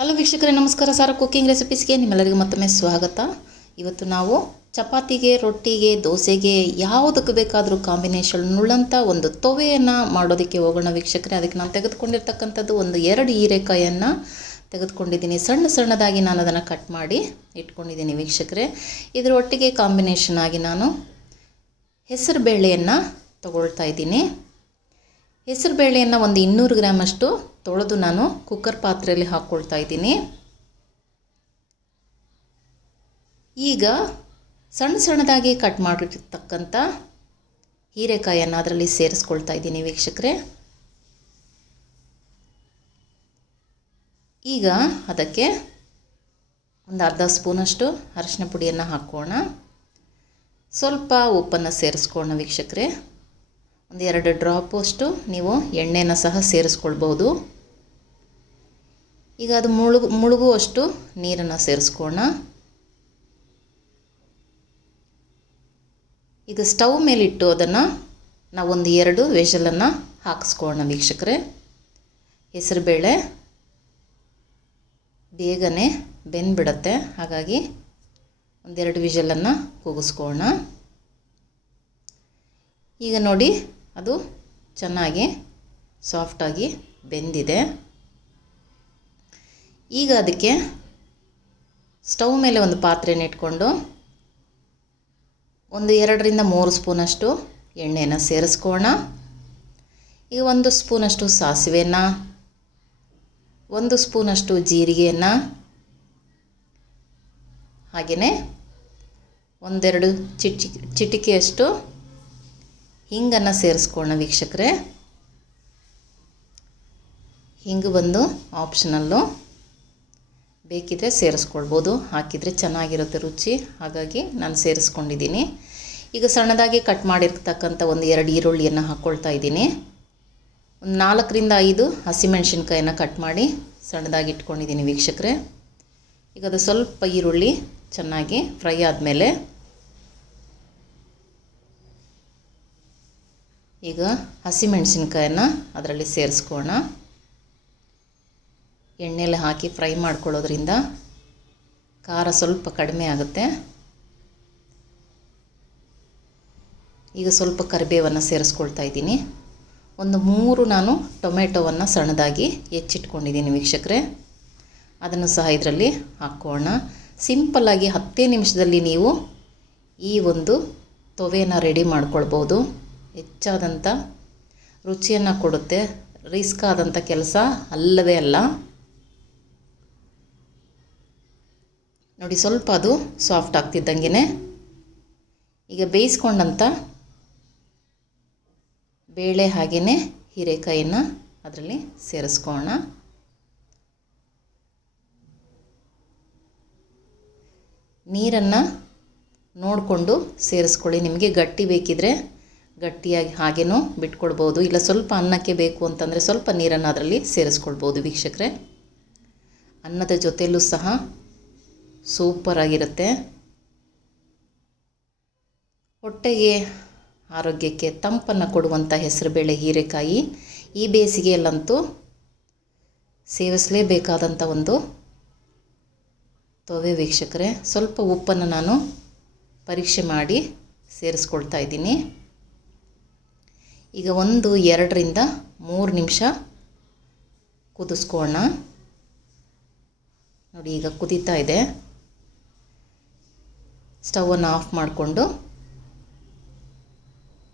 Hello ವೀಕ್ಷಕರೇ, ನಮಸ್ಕಾರ. ಸಾರ ಕುಕ್ಕಿಂಗ್ ರೆಸಿಪೀಸ್ಗೆ ನಿಮ್ಮೆಲ್ಲರಿಗೂ ಮತ್ತೊಮ್ಮೆ ಸ್ವಾಗತ. ಇವತ್ತು ನಾವು ಚಪಾತಿಗೆ, ರೊಟ್ಟಿಗೆ, ದೋಸೆಗೆ ಯಾವುದಕ್ಕೆ ಬೇಕಾದರೂ ಕಾಂಬಿನೇಷನ್ ಉಳ್ಳಂಥ ಒಂದು ತೊವೆಯನ್ನು ಮಾಡೋದಕ್ಕೆ ಹೋಗೋಣ ವೀಕ್ಷಕರೇ. ಅದಕ್ಕೆ ನಾನು ತೆಗೆದುಕೊಂಡಿರ್ತಕ್ಕಂಥದ್ದು ಒಂದು ಎರಡು ಹೀರೆಕಾಯನ್ನು ತೆಗೆದುಕೊಂಡಿದ್ದೀನಿ. ಸಣ್ಣ ಸಣ್ಣದಾಗಿ ನಾನು ಅದನ್ನು ಕಟ್ ಮಾಡಿ ಇಟ್ಕೊಂಡಿದ್ದೀನಿ ವೀಕ್ಷಕರೇ. ಇದರ ಒಟ್ಟಿಗೆ ಕಾಂಬಿನೇಷನ್ ಆಗಿ ನಾನು ಹೆಸರು ಬೇಳೆಯನ್ನು ತಗೊಳ್ತಾ ಇದ್ದೀನಿ. ಹೆಸರು ಬೇಳೆಯನ್ನು ಒಂದು ಇನ್ನೂರು ಗ್ರಾಮಷ್ಟು ತೊಳೆದು ನಾನು ಕುಕ್ಕರ್ ಪಾತ್ರೆಯಲ್ಲಿ ಹಾಕ್ಕೊಳ್ತಾ ಇದ್ದೀನಿ. ಈಗ ಸಣ್ಣ ಸಣ್ಣದಾಗಿ ಕಟ್ ಮಾಡಿರ್ತಕ್ಕಂಥ ಹೀರೆಕಾಯನ್ನು ಅದರಲ್ಲಿ ಸೇರಿಸ್ಕೊಳ್ತಾ ಇದ್ದೀನಿ ವೀಕ್ಷಕರೇ. ಈಗ ಅದಕ್ಕೆ ಒಂದು ಅರ್ಧ ಸ್ಪೂನಷ್ಟು ಅರಿಶಿನ ಪುಡಿಯನ್ನು ಹಾಕೋಣ. ಸ್ವಲ್ಪ ಉಪ್ಪನ್ನು ಸೇರಿಸ್ಕೋಣ ವೀಕ್ಷಕರೇ. ಒಂದು ಎರಡು ಡ್ರಾಪು ಅಷ್ಟು ನೀವು ಎಣ್ಣೆನ ಸಹ ಸೇರಿಸ್ಕೊಳ್ಬೋದು. ಈಗ ಅದು ಮುಳುಗು, ಮುಳುಗುವಷ್ಟು ನೀರನ್ನು ಸೇರಿಸ್ಕೋಣ ಈಗ ಸ್ಟವ್ ಮೇಲಿಟ್ಟು ಅದನ್ನು ನಾವೊಂದು ಎರಡು ವೆಜಲನ್ನು ಹಾಕಿಸ್ಕೊಳ್ಳೋಣ ವೀಕ್ಷಕರೇ. ಹೆಸರುಬೇಳೆ ಬೇಗನೆ ಬೆಂದ್ಬಿಡತ್ತೆ. ಹಾಗಾಗಿ ಒಂದೆರಡು ವಿಷಲನ್ನು ಕೂಗಿಸ್ಕೋಣ ಈಗ ನೋಡಿ ಅದು ಚೆನ್ನಾಗಿ ಸಾಫ್ಟಾಗಿ ಬೆಂದಿದೆ. ಈಗ ಅದಕ್ಕೆ ಸ್ಟವ್ ಮೇಲೆ ಒಂದು ಪಾತ್ರೆನ ಇಟ್ಕೊಂಡು ಒಂದು ಎರಡರಿಂದ ಮೂರು ಸ್ಪೂನಷ್ಟು ಎಣ್ಣೆನ ಸೇರಿಸ್ಕೋಣ ಈಗ ಒಂದು ಸ್ಪೂನಷ್ಟು ಸಾಸಿವೆನ, ಒಂದು ಸ್ಪೂನಷ್ಟು ಜೀರಿಗೆಯನ್ನು ಹಾಗೆಯೇ ಒಂದೆರಡು ಚಿಟಿ ಚಿಟಿಕೆಯಷ್ಟು ಹಿಂಗನ್ನು ಸೇರಿಸ್ಕೊಳ್ಳೋಣ ವೀಕ್ಷಕರೇ. ಹಿಂಗೆ ಬಂದು ಆಪ್ಷನಲ್ಲು ಬೇಕಿದ್ರೆ ಸೇರಿಸ್ಕೊಳ್ಬೋದು, ಹಾಕಿದರೆ ಚೆನ್ನಾಗಿರುತ್ತೆ ರುಚಿ. ಹಾಗಾಗಿ ನಾನು ಸೇರಿಸ್ಕೊಂಡಿದ್ದೀನಿ. ಈಗ ಸಣ್ಣದಾಗಿ ಕಟ್ ಮಾಡಿರ್ತಕ್ಕಂಥ ಒಂದು ಎರಡು ಈರುಳ್ಳಿಯನ್ನು ಹಾಕ್ಕೊಳ್ತಾ ಇದ್ದೀನಿ. ಒಂದು ನಾಲ್ಕರಿಂದ ಐದು ಹಸಿಮೆಣ್ಸಿನ್ಕಾಯನ್ನು ಕಟ್ ಮಾಡಿ ಸಣ್ಣದಾಗಿ ಇಟ್ಕೊಂಡಿದ್ದೀನಿ ವೀಕ್ಷಕರೇ. ಈಗ ಅದು ಸ್ವಲ್ಪ ಈರುಳ್ಳಿ ಚೆನ್ನಾಗಿ ಫ್ರೈ ಆದಮೇಲೆ ಈಗ ಹಸಿಮೆಣಸಿನ್ಕಾಯನ್ನ ಅದರಲ್ಲಿ ಸೇರಿಸ್ಕೋಣ ಎಣ್ಣೆಯಲ್ಲಿ ಹಾಕಿ ಫ್ರೈ ಮಾಡ್ಕೊಳ್ಳೋದ್ರಿಂದ ಖಾರ ಸ್ವಲ್ಪ ಕಡಿಮೆ ಆಗುತ್ತೆ. ಈಗ ಸ್ವಲ್ಪ ಕರಿಬೇವನ್ನು ಸೇರಿಸ್ಕೊಳ್ತಾ ಇದ್ದೀನಿ. ಒಂದು ಮೂರು ನಾನು ಟೊಮೆಟೊವನ್ನು ಸಣ್ಣದಾಗಿ ಹೆಚ್ಚಿಟ್ಕೊಂಡಿದ್ದೀನಿ ವೀಕ್ಷಕರೇ. ಅದನ್ನು ಸಹ ಇದರಲ್ಲಿ ಹಾಕ್ಕೋಣ ಸಿಂಪಲ್ಲಾಗಿ ಹತ್ತೇ ನಿಮಿಷದಲ್ಲಿ ನೀವು ಈ ಒಂದು ತೊವೆಯನ್ನು ರೆಡಿ ಮಾಡ್ಕೊಳ್ಬೋದು. ಹೆಚ್ಚಾದಂಥ ರುಚಿಯನ್ನು ಕೊಡುತ್ತೆ. ರಿಸ್ಕ್ ಆದಂಥ ಕೆಲಸ ಅಲ್ಲವೇ ಅಲ್ಲ. ನೋಡಿ ಸ್ವಲ್ಪ ಅದು ಸಾಫ್ಟ್ ಆಗ್ತಿದ್ದಂಗೆ ಈಗ ಬೇಯಿಸ್ಕೊಂಡಂಥ ಬೇಳೆ ಹಾಗೆಯೇ ಹೀರೆಕಾಯಿಯನ್ನು ಅದರಲ್ಲಿ ಸೇರಿಸ್ಕೋಣ ನೀರನ್ನು ನೋಡಿಕೊಂಡು ಸೇರಿಸ್ಕೊಳ್ಳಿ. ನಿಮಗೆ ಗಟ್ಟಿ ಬೇಕಿದ್ರೆ ಗಟ್ಟಿಯಾಗಿ ಹಾಗೇನೂ ಬಿಟ್ಕೊಳ್ಬೋದು ಇಲ್ಲ, ಸ್ವಲ್ಪ ಅನ್ನಕ್ಕೆ ಬೇಕು ಅಂತಂದರೆ ಸ್ವಲ್ಪ ನೀರನ್ನು ಅದರಲ್ಲಿ ಸೇರಿಸ್ಕೊಳ್ಬೋದು ವೀಕ್ಷಕರೇ. ಅನ್ನದ ಜೊತೆಯಲ್ಲೂ ಸಹ ಸೂಪರಾಗಿರುತ್ತೆ ಹೊಟ್ಟೆಗೆ ಆರೋಗ್ಯಕ್ಕೆ ತಂಪನ್ನು ಕೊಡುವಂಥ ಹೆಸರುಬೇಳೆ ಹೀರೆಕಾಯಿ. ಈ ಬೇಸಿಗೆಯಲ್ಲಂತೂ ಸೇವಿಸಲೇಬೇಕಾದಂಥ ಒಂದು ತೊವೆ ವೀಕ್ಷಕರೇ. ಸ್ವಲ್ಪ ಉಪ್ಪನ್ನು ನಾನು ಪರೀಕ್ಷೆ ಮಾಡಿ ಸೇರಿಸ್ಕೊಳ್ತಾ ಇದ್ದೀನಿ. ಈಗ ಒಂದು, ಎರಡರಿಂದ ಮೂರು ನಿಮಿಷ ಕುದಿಸ್ಕೋಣ ನೋಡಿ, ಈಗ ಕುದೀತಾ ಇದೆ. ಸ್ಟವನ್ನು ಆಫ್ ಮಾಡಿಕೊಂಡು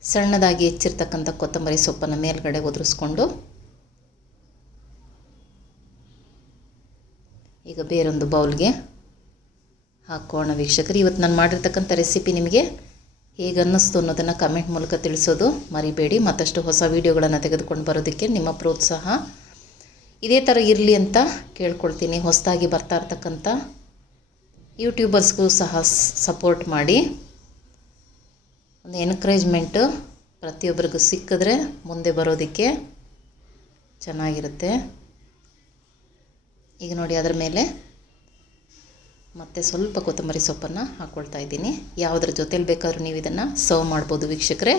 ಸಣ್ಣದಾಗಿ ಹೆಚ್ಚಿರ್ತಕ್ಕಂಥ ಕೊತ್ತಂಬರಿ ಸೊಪ್ಪನ್ನು ಮೇಲ್ಗಡೆ ಒದರಿಸ್ಕೊಂಡು ಈಗ ಬೇರೊಂದು ಬೌಲ್ಗೆ ಹಾಕೋಣ ವೀಕ್ಷಕರು, ಇವತ್ತು ನಾನು ಮಾಡಿರ್ತಕ್ಕಂಥ ರೆಸಿಪಿ ನಿಮಗೆ ಹೇಗೆ ಅನ್ನಿಸ್ತು ಅನ್ನೋದನ್ನು ಕಮೆಂಟ್ ಮೂಲಕ ತಿಳಿಸೋದು ಮರಿಬೇಡಿ. ಮತ್ತಷ್ಟು ಹೊಸ ವೀಡಿಯೋಗಳನ್ನು ತೆಗೆದುಕೊಂಡು ಬರೋದಕ್ಕೆ ನಿಮ್ಮ ಪ್ರೋತ್ಸಾಹ. ಇದೇ ಥರ ಇರಲಿ ಅಂತ ಕೇಳ್ಕೊಳ್ತೀನಿ. ಹೊಸದಾಗಿ ಬರ್ತಾ ಇರ್ತಕ್ಕಂಥ ಯೂಟ್ಯೂಬರ್ಸ್ಗೂ ಸಹ ಸಪೋರ್ಟ್ ಮಾಡಿ. ಒಂದು ಎನ್ಕರೇಜ್ಮೆಂಟು ಪ್ರತಿಯೊಬ್ಬರಿಗೂ ಸಿಕ್ಕಿದ್ರೆ ಮುಂದೆ ಬರೋದಕ್ಕೆ ಚೆನ್ನಾಗಿರುತ್ತೆ. ಈಗ ನೋಡಿ ಅದರ ಮೇಲೆ ಮತ್ತು ಸ್ವಲ್ಪ ಕೊತ್ತಂಬರಿ ಸೊಪ್ಪನ್ನು ಹಾಕ್ಕೊಳ್ತಾ ಇದ್ದೀನಿ. ಯಾವುದ್ರ ಜೊತೇಲಿ ಬೇಕಾದ್ರೂ ನೀವು ಇದನ್ನು ಸರ್ವ್ ಮಾಡ್ಬೋದು ವೀಕ್ಷಕರೇ.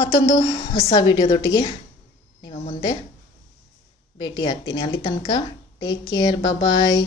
ಮತ್ತೊಂದು ಹೊಸ ವಿಡಿಯೋದೊಟ್ಟಿಗೆ ನಿಮ್ಮ ಮುಂದೆ ಭೇಟಿ ಆಗ್ತೀನಿ ಅಲ್ಲಿ ತನಕ ಟೇಕ್ ಕೇರ್ ಬಾಯ್